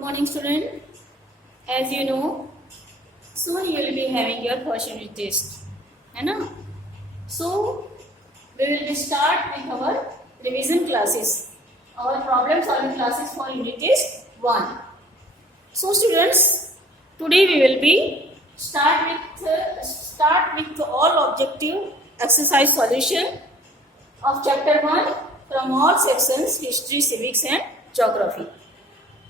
morning, student. As you know, soon you will be having your first unit test, है ना? So we will start with our revision classes, our problem solving classes for unit test 1. So students, today we will be start with all objective exercise solution of chapter 1 from all sections history, civics and geography.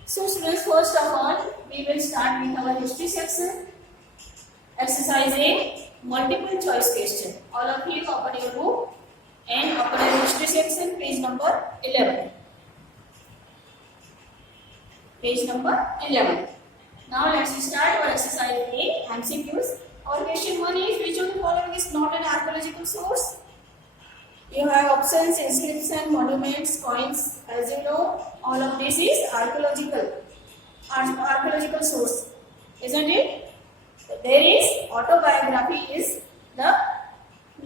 So students, first of all we will start with our history section. Exercise A, multiple choice question. All of you open your book and open your history section, page number 11. Page number 11. Now let's start our exercise A, MCQs. Our question 1 is, which of the following is not an archaeological source? You have options: inscription, monuments, coins. As you know, all of this is archaeological source, isn't it? There is autobiography is the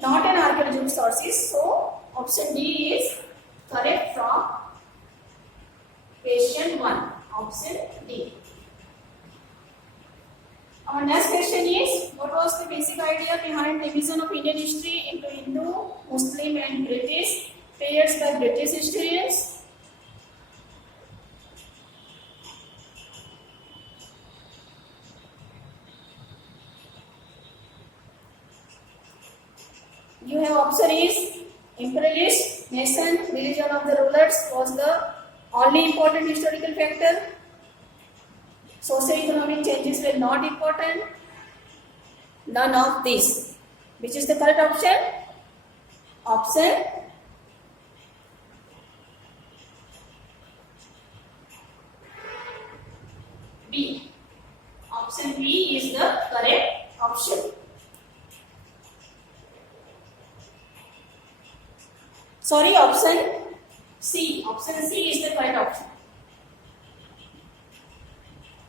not an archaeological sources. So option D is correct from question 1. Option D. Our next question is, what was the basic idea behind division of Indian history into Hindu, Muslim and British periods by British historians? You have option is imperialist, nation, religion of the rulers was the only important historical factor. Socio-economic changes were not important. None of this. Which is the correct option? Option B. Option B is the correct option. Sorry, option C. Option C is the correct option.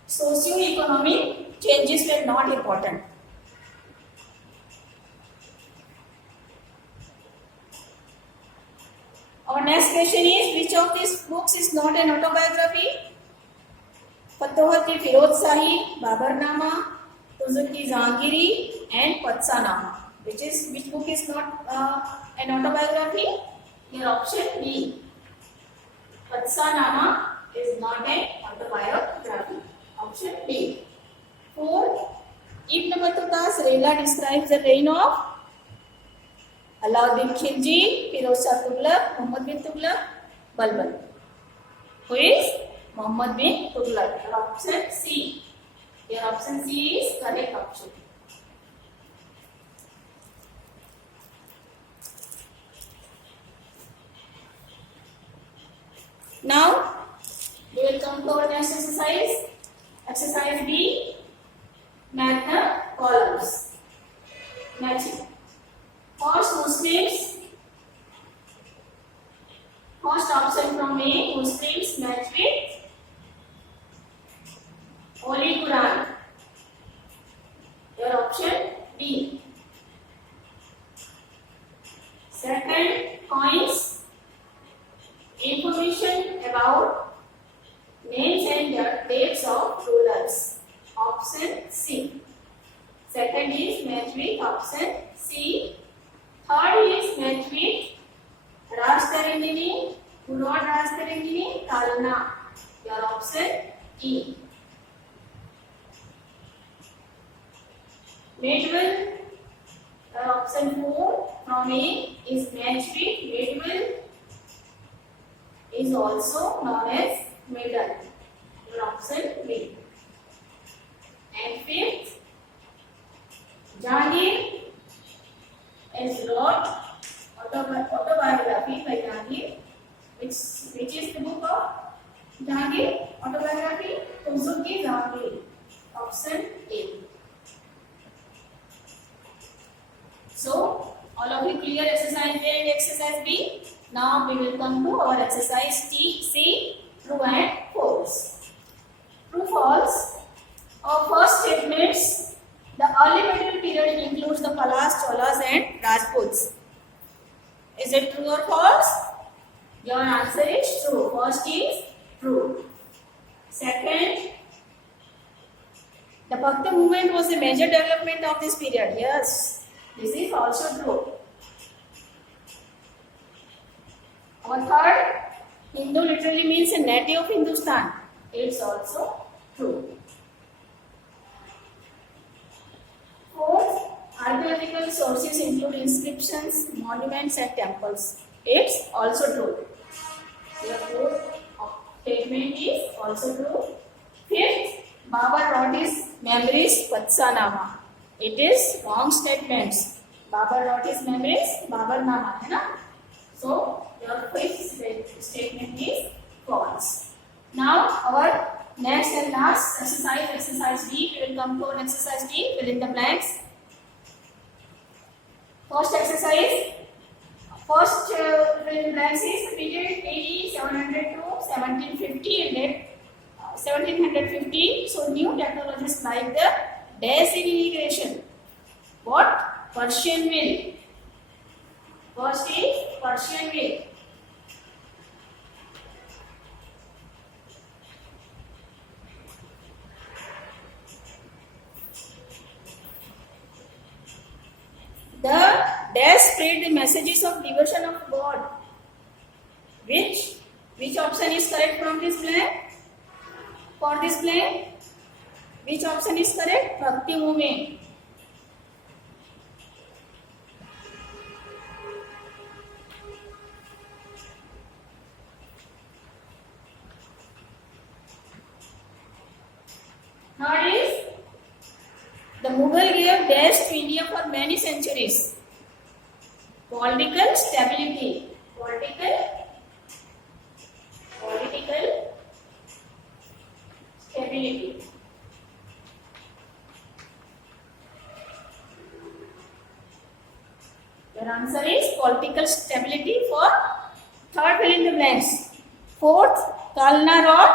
Socio-economic changes were not important. Our next question is, which of these books is not an autobiography? Fatehpur Firoz Shahi, Babarnama, Tuzun-ki Jahangiri and Patsanama. Which book is not an autobiography? Your option B. Patsanama is not an autobiography. Option B. 4. Ibn Battuta Srela describes the reign of Alauddin Khilji, Firoz Shah Tughlaq, Muhammad bin Tughlaq, Balban. Who is Muhammad bin Tughlaq? Your option C. Your option C is correct option. Now we will come to our next exercise. Exercise B, match the columns. Matching. First Muslims. First option from A, Muslims match with Holy Quran. Your option B. Second, coins. Information about names and dates of rulers. Option C. Second is match with option C. Third is match with Raj Tarangini, who wrote Raj Tarangini, Kalna. Your option E. Medieval. Your option 4 from A is match with medieval, is also known as middle. Your option B. And fifth, Jahangir is wrote autobiography by Jahangir. Which is the book of Jahangir? Autobiography, Tuzun-ki Jahangiri. Option A. So, all of you clear exercise A and exercise B? Now we will come to our exercise C, true and false. True, false. Our first statements, the early medieval period includes the Palas, Cholas and Rajputs. Is it true or false? Your answer is true. First is true. Second, the Bhakti movement was a major development of this period. Yes, this is also true. Or third, Hindu literally means a native of Hindustan. It's also true. Fourth, archaeological sources include inscriptions, monuments and temples. It's also true. The fourth statement is also true. Fifth, Babur wrote his memories Vatsanama. It is wrong statements. Babur wrote his memories Baburnama, है ना? So your fifth statement is false. Now our next and last exercise, exercise D. We will come to exercise D. Fill in the blanks. First exercise. First fill in the blanks is period AD 700 to 1750 and late 1750. So new technologies like the dash in irrigation. What? Persian wheel. First is Persian wheel. The dash spread the messages of devotion of God. Which option is correct from this blank? For this blank, which option is correct? Bhakti movement. Third is the Mughal gave dash to India for many centuries. Political stability. Political stability. Your answer is political stability for third fill in the blanks. Fourth, Kalna Road.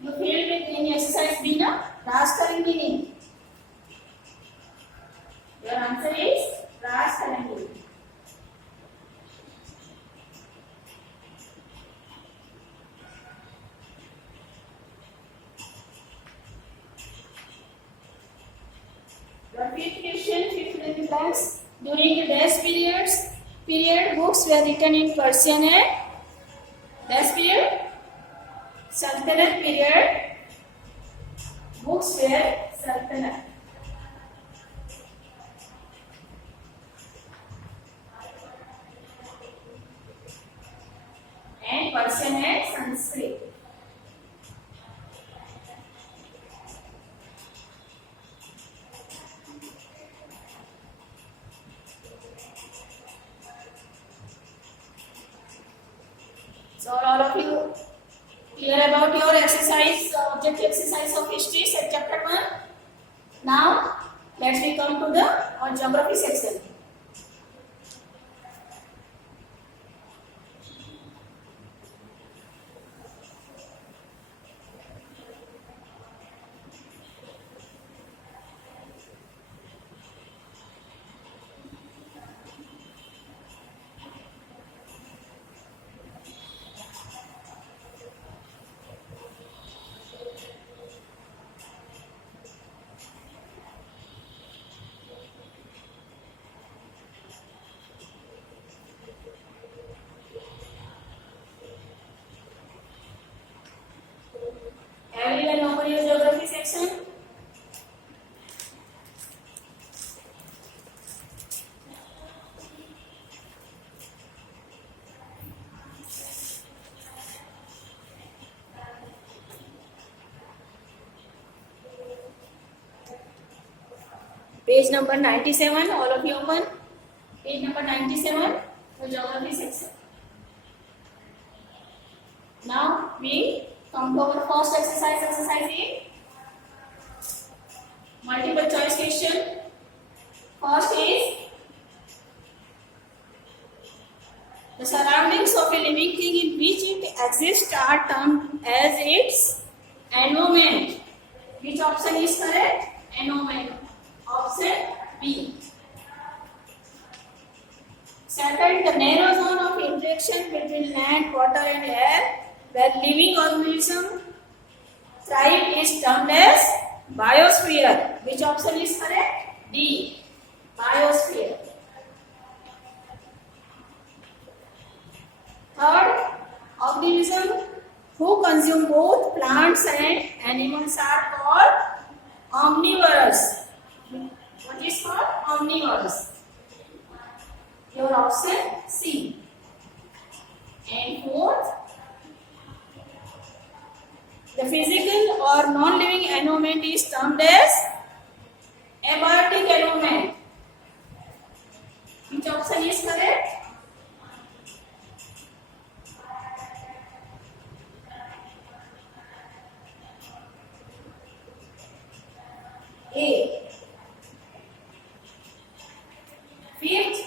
You filled with any exercise B na? Rajtarangini. Your answer is Rajtarangini. Your fifth question, fifth in the blanks. During the dash period, books were written in Persian and dash period. Sultanate period, books were Sultanate. And Persian and Sanskrit. So all of you clear about your exercise, objective exercise of history set chapter 1. Now let's come to the geography section. Everyone open your geography section. Page number 97, all of you open. Page number 97, the geography section. Now we come to our first exercise, exercise A. Multiple choice question. First is the surroundings of a living thing in which it exists are termed as its environment. Which option is correct? Environment. Option B. Second, the narrow zone of interaction between land, water and air where living organisms thrive is termed as biosphere. Which option is correct? D. Biosphere. Third, organisms who consume both plants and animals are called omnivorous. What is called omnivorous? Your option C. And fourth, the physical or non-living environment is termed as abiotic environment. Which option is correct? A. Fifth,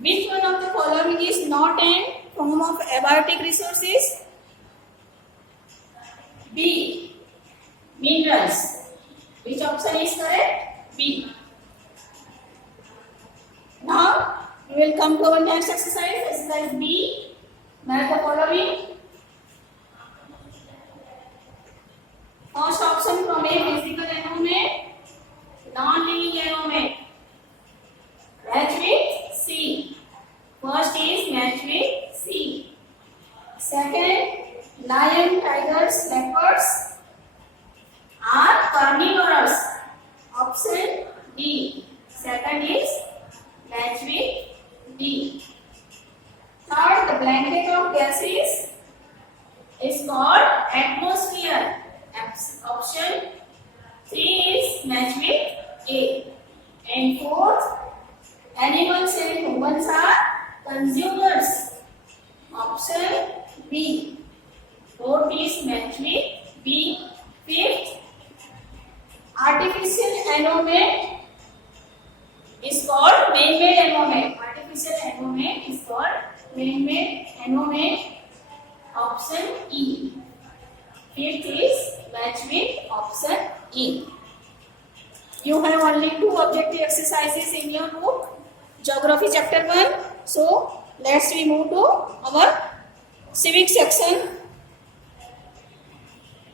which one of the following is not an form of abiotic resources? B. Minerals. Which option is correct? B. Now we will come to our next exercise. Exercise B. Match the following. First option from A, physical environment, non-living environment. Match with C. First is match with C. Second, lion, tigers, leopards are carnivorous. Option D. Second is match with D. Third, the blanket of gases is called atmosphere. Option 3 is match with A. And fourth, animals and humans are consumers. Option B. Fourth is match with B. Fifth, artificial environment is called man-made environment. Artificial environment is called man-made environment. Option E. Fifth is match with option E. You have only 2 objective exercises in your book, Geography chapter 1. So let's we move to our civic section,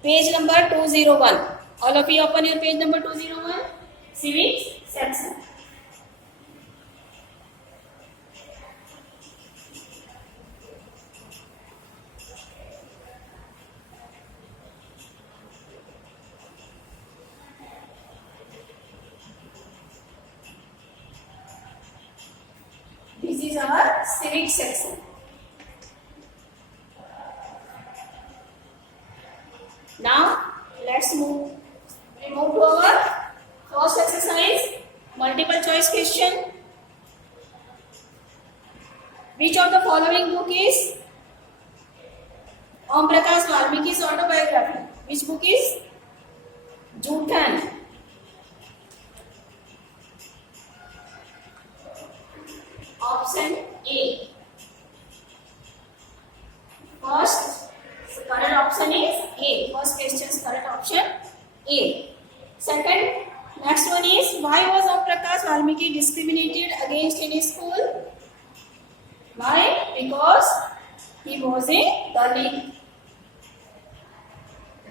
page number 201. All of you open your page number 201, civic section. This is our civic section. Now let's move to our first exercise, multiple choice question. Which of the following book is Om Prakash Valmiki's autobiography? Which book is? Juthan. Option A. First, correct option is A. First question's correct option A. Second, next one is, why was Om Prakash Valmiki discriminated against in his school? Why? Because he was a Dalit.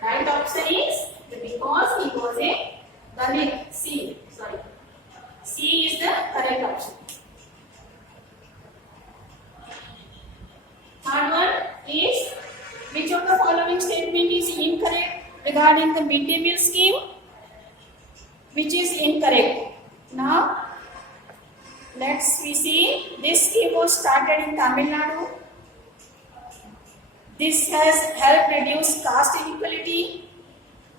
Right option is because he was a Dalit. C. Sorry. C is the correct option. Third one is, which of the following statement is incorrect regarding the midday meal scheme? Which is incorrect? Now, let's we see, this scheme was started in Tamil Nadu. This has helped reduce caste inequality.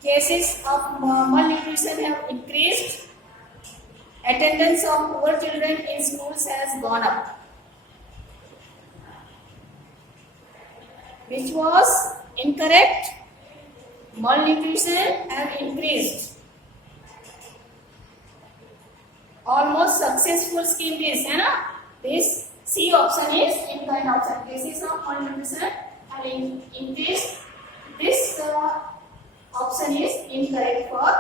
Cases of malnutrition have increased. Attendance of poor children in schools has gone up. Which was incorrect? Malnutrition have increased. Almost successful scheme this, है ना? This C option is incorrect option. Cases of malnutrition have increased. This option is incorrect for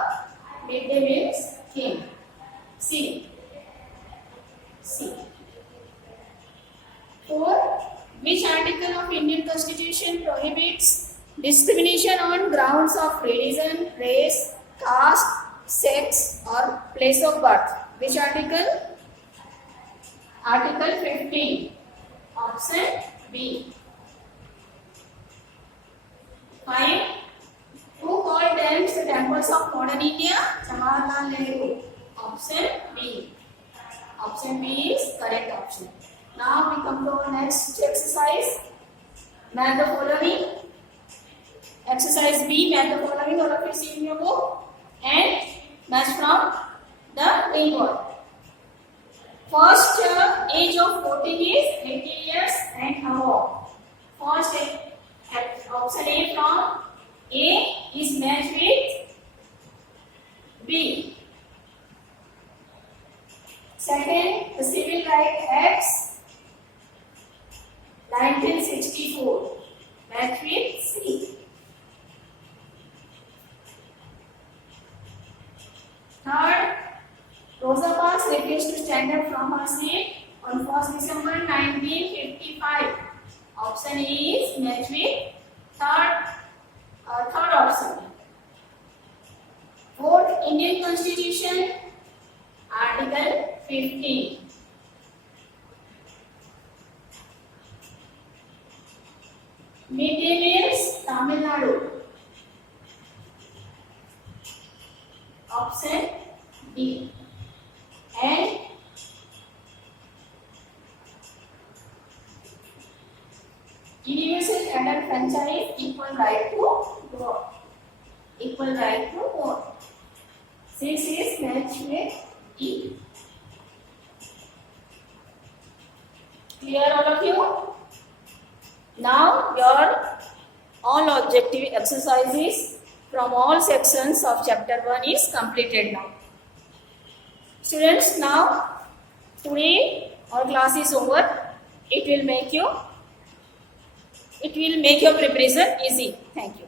midday meal scheme. C. Which article of Indian Constitution prohibits discrimination on grounds of religion, race, caste, sex or place of birth? Which article? Article 15. Option B. 5. Who called them the temples of modern India? Jawaharlal Nehru. Option B. Option B is correct option. Now we come to our next exercise. Match the following. Exercise B. Match the following. All of you see in your book. And match from the green board. First age of voting is 18 years and above. First option A from A is matched with B. Second, the Civil Rights Act 1964 matched with C. Third, Rosa Parks refused to stand up from her seat on 1st December 1955. Option A is matched with third option. Fourth, Indian Constitution, Article 15. Midday meals, Tamil Nadu. Option D. And universal adult franchise, equal right to vote. Equal right to vote. 6 is matched with E. Clear all of you? Now your all objective exercises from all sections of chapter 1 is completed now. Students, now today our class is over. It will make your preparation easy. Thank you.